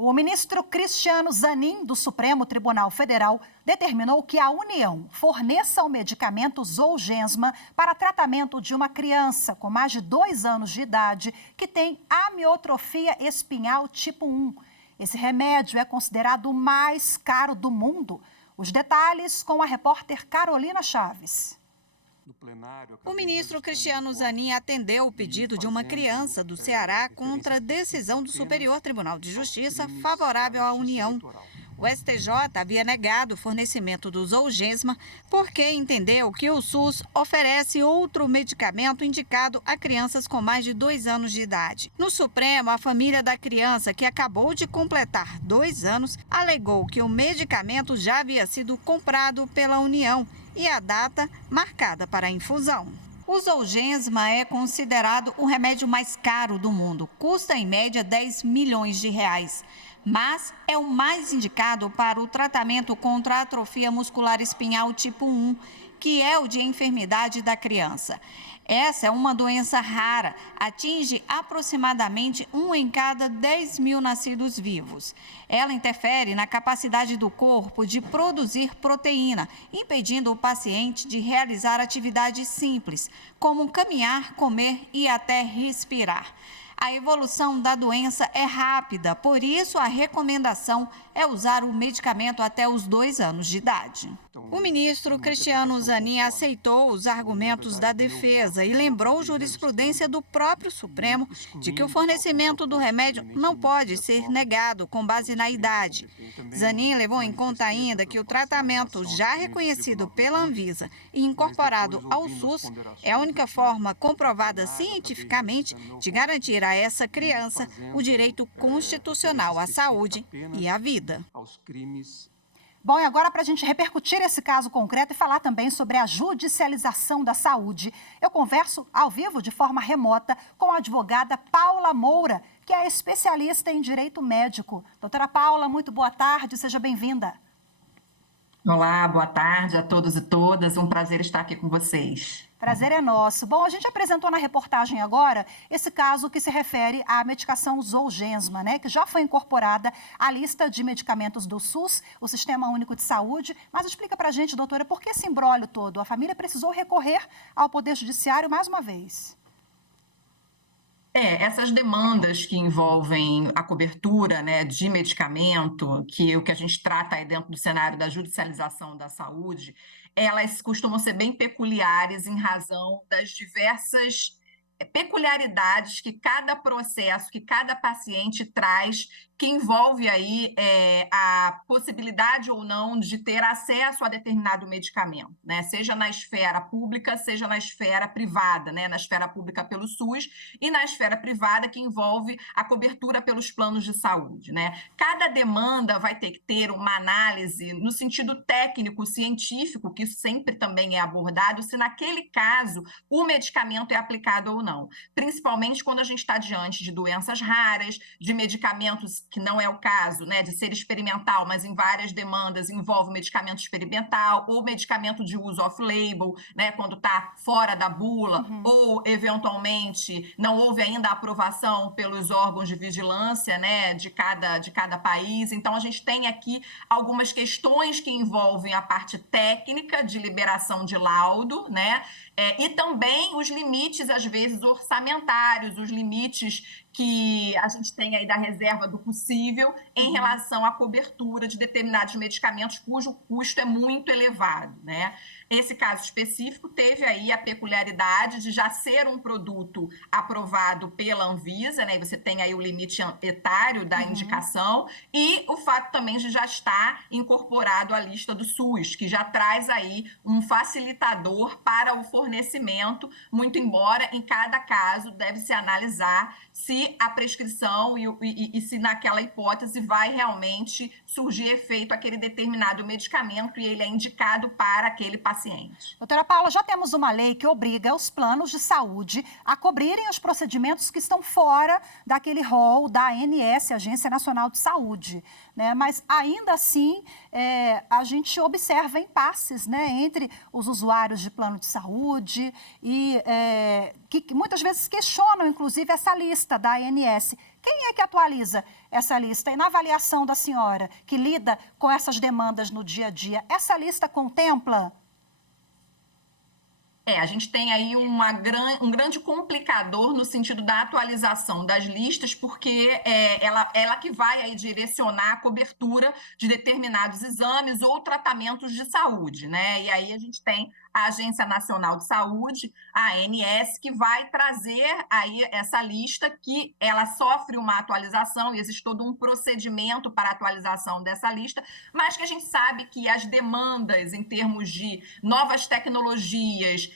O ministro Cristiano Zanin, do Supremo Tribunal Federal, determinou que a União forneça o medicamento Zolgensma para tratamento de uma criança com mais de 2 anos de idade que tem amiotrofia espinhal tipo 1. Esse remédio é considerado o mais caro do mundo. Os detalhes com a repórter Carolina Chaves. O ministro Cristiano Zanin atendeu o pedido de uma criança do Ceará contra a decisão do Superior Tribunal de Justiça favorável à União. O STJ havia negado o fornecimento do Zolgensma porque entendeu que o SUS oferece outro medicamento indicado a crianças com mais de 2 anos de idade. No Supremo, a família da criança, que acabou de completar 2 anos, alegou que o medicamento já havia sido comprado pela União e a data marcada para a infusão. O Zolgensma é considerado o remédio mais caro do mundo. Custa, em média, 10 milhões de reais. Mas é o mais indicado para o tratamento contra a atrofia muscular espinhal tipo 1, que é o de enfermidade da criança. Essa é uma doença rara, atinge aproximadamente 1 em cada 10 mil nascidos vivos. Ela interfere na capacidade do corpo de produzir proteína, impedindo o paciente de realizar atividades simples, como caminhar, comer e até respirar. A evolução da doença é rápida, por isso a recomendação é usar o medicamento até os 2 anos de idade. O ministro Cristiano Zanin aceitou os argumentos da defesa e lembrou jurisprudência do próprio Supremo de que o fornecimento do remédio não pode ser negado com base na idade. Zanin levou em conta ainda que o tratamento já reconhecido pela Anvisa e incorporado ao SUS é a única forma comprovada cientificamente de garantir a essa criança o direito constitucional à saúde e à vida. Bom, e agora para a gente repercutir esse caso concreto e falar também sobre a judicialização da saúde, eu converso ao vivo, de forma remota, com a advogada Paula Moura, que é especialista em direito médico. Doutora Paula, muito boa tarde, seja bem-vinda. Olá, boa tarde a todos e todas, um prazer estar aqui com vocês. Prazer é nosso. Bom, a gente apresentou na reportagem agora esse caso que se refere à medicação Zolgensma, né, que já foi incorporada à lista de medicamentos do SUS, o Sistema Único de Saúde. Mas explica pra gente, doutora, por que esse imbróglio todo? A família precisou recorrer ao Poder Judiciário mais uma vez. Essas demandas que envolvem a cobertura, né, de medicamento, que é o que a gente trata aí dentro do cenário da judicialização da saúde, elas costumam ser bem peculiares em razão das diversas peculiaridades que cada processo, que cada paciente traz, que envolve aí a possibilidade ou não de ter acesso a determinado medicamento, né? Seja na esfera pública, seja na esfera privada, né? Na esfera pública pelo SUS e na esfera privada que envolve a cobertura pelos planos de saúde, né? Cada demanda vai ter que ter uma análise no sentido técnico, científico, que isso sempre também é abordado, se naquele caso o medicamento é aplicado ou não, principalmente quando a gente está diante de doenças raras, de medicamentos que não é o caso, né, de ser experimental, mas em várias demandas envolve medicamento experimental ou medicamento de uso off-label, né, quando está fora da bula, ou eventualmente não houve ainda a aprovação pelos órgãos de vigilância, né, de cada país. Então a gente tem aqui algumas questões que envolvem a parte técnica de liberação de laudo, né, e também os limites, às vezes, orçamentários, os limites que a gente tem aí da reserva do possível em relação à cobertura de determinados medicamentos cujo custo é muito elevado, né? Esse caso específico teve aí a peculiaridade de já ser um produto aprovado pela Anvisa, né? E você tem aí o limite etário da indicação e o fato também de já estar incorporado à lista do SUS, que já traz aí um facilitador para o fornecimento, muito embora em cada caso deve se analisar se a prescrição e se naquela hipótese vai realmente surgir efeito aquele determinado medicamento e ele é indicado para aquele paciente. Doutora Paula, já temos uma lei que obriga os planos de saúde a cobrirem os procedimentos que estão fora daquele rol da ANS, Agência Nacional de Saúde, né? Mas ainda assim a gente observa impasses, né, entre os usuários de plano de saúde e que muitas vezes questionam, inclusive, essa lista da ANS. Quem é que atualiza essa lista? E na avaliação da senhora, que lida com essas demandas no dia a dia, essa lista contempla? A gente tem aí um grande complicador no sentido da atualização das listas, porque ela que vai aí direcionar a cobertura de determinados exames ou tratamentos de saúde, né? E aí a gente tem a Agência Nacional de Saúde, a ANS, que vai trazer aí essa lista que ela sofre uma atualização e existe todo um procedimento para a atualização dessa lista, mas que a gente sabe que as demandas em termos de novas tecnologias,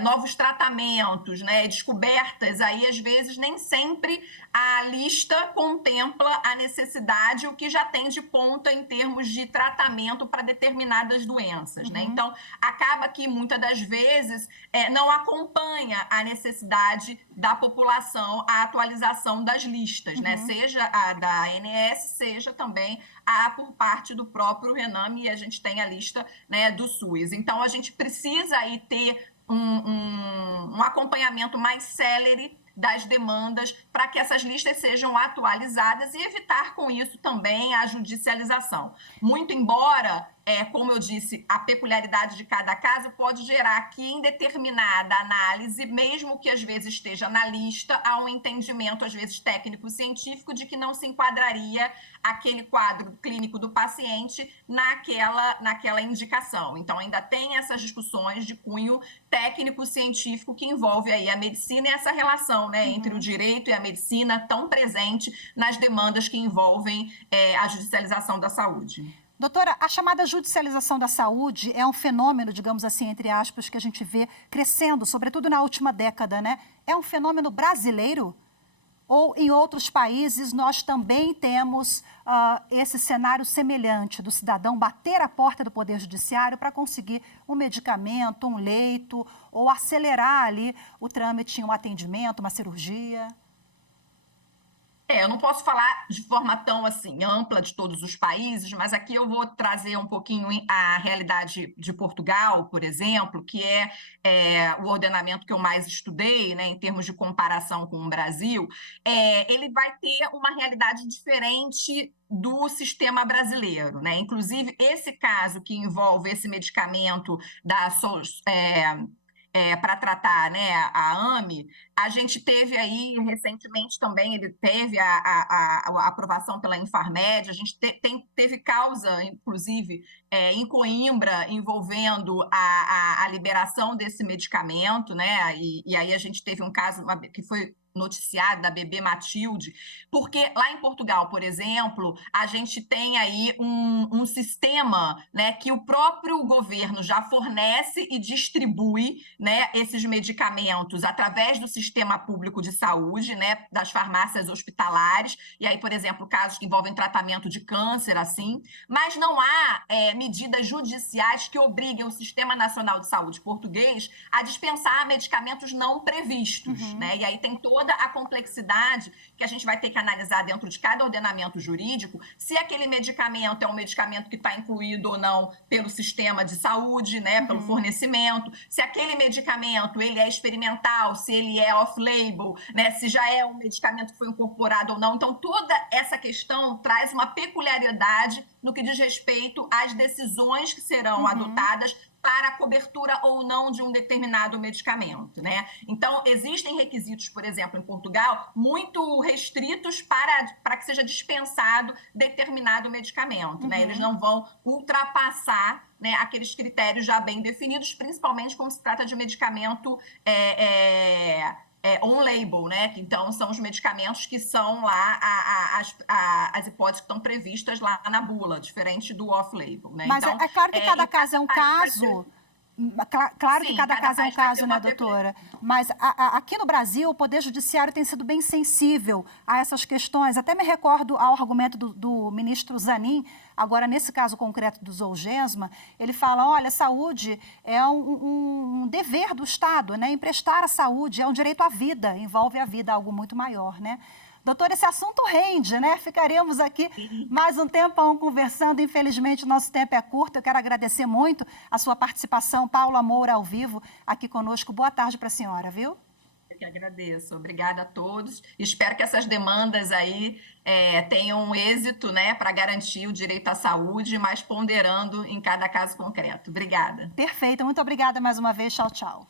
novos tratamentos, né, descobertas, aí às vezes nem sempre a lista contempla a necessidade, o que já tem de ponta em termos de tratamento para determinadas doenças, né? Então, acaba que muitas das vezes não acompanha a necessidade da população a atualização das listas, né? Seja a da ANS, seja também a por parte do próprio Rename, e a gente tem a lista, né, do SUS. Então, a gente precisa aí ter um acompanhamento mais célere das demandas para que essas listas sejam atualizadas e evitar com isso também a judicialização. Muito embora, como eu disse, a peculiaridade de cada caso pode gerar que em determinada análise, mesmo que às vezes esteja na lista, há um entendimento, às vezes técnico-científico, de que não se enquadraria aquele quadro clínico do paciente naquela indicação. Então, ainda tem essas discussões de cunho técnico-científico que envolve aí a medicina e essa relação, né, entre o direito e a medicina tão presente nas demandas que envolvem a judicialização da saúde. Doutora, a chamada judicialização da saúde é um fenômeno, digamos assim, entre aspas, que a gente vê crescendo, sobretudo na última década, né? É um fenômeno brasileiro? Ou em outros países nós também temos esse cenário semelhante do cidadão bater a porta do Poder Judiciário para conseguir um medicamento, um leito, ou acelerar ali o trâmite em um atendimento, uma cirurgia? Eu não posso falar de forma tão assim ampla de todos os países, mas aqui eu vou trazer um pouquinho a realidade de Portugal, por exemplo, que é o ordenamento que eu mais estudei, né, em termos de comparação com o Brasil. Ele vai ter uma realidade diferente do sistema brasileiro, né? Inclusive, esse caso que envolve esse medicamento para tratar, né, a AME, a gente teve aí recentemente também, ele teve a aprovação pela Infarmed, a gente teve causa, inclusive, em Coimbra, envolvendo a liberação desse medicamento, né? E aí a gente teve um caso que foi noticiado da bebê Matilde, porque lá em Portugal, por exemplo, a gente tem aí um sistema, né, que o próprio governo já fornece e distribui, né, esses medicamentos através do sistema público de saúde, né, das farmácias hospitalares, e aí, por exemplo, casos que envolvem tratamento de câncer, assim, mas não há medidas judiciais que obriguem o Sistema Nacional de Saúde português a dispensar medicamentos não previstos, né, e aí tem toda a complexidade que a gente vai ter que analisar dentro de cada ordenamento jurídico, se aquele medicamento é um medicamento que está incluído ou não pelo sistema de saúde, né, pelo fornecimento, se aquele medicamento ele é experimental, se ele é off-label, né, se já é um medicamento que foi incorporado ou não. Então, toda essa questão traz uma peculiaridade no que diz respeito às decisões que serão adotadas para a cobertura ou não de um determinado medicamento, né? Então, existem requisitos, por exemplo, em Portugal, muito restritos para que seja dispensado determinado medicamento, né? Eles não vão ultrapassar, né, aqueles critérios já bem definidos, principalmente quando se trata de medicamento on-label, né? Então, são os medicamentos que são lá as hipóteses que estão previstas lá na bula, diferente do off-label, né? Mas então, é claro que cada caso é um caso. Claro que cada caso é um caso, né, doutora? Mas aqui no Brasil, o Poder Judiciário tem sido bem sensível a essas questões. Até me recordo ao argumento do ministro Zanin, agora nesse caso concreto do Zolgensma, ele fala, olha, saúde é um dever do Estado, né? Emprestar a saúde é um direito à vida, envolve a vida, algo muito maior, né? Doutora, esse assunto rende, né? Ficaremos aqui mais um tempão conversando. Infelizmente, o nosso tempo é curto. Eu quero agradecer muito a sua participação, Paula Moura, ao vivo, aqui conosco. Boa tarde para a senhora, viu? Eu que agradeço. Obrigada a todos. Espero que essas demandas aí tenham êxito, né, para garantir o direito à saúde, mas ponderando em cada caso concreto. Obrigada. Perfeito. Muito obrigada mais uma vez. Tchau, tchau.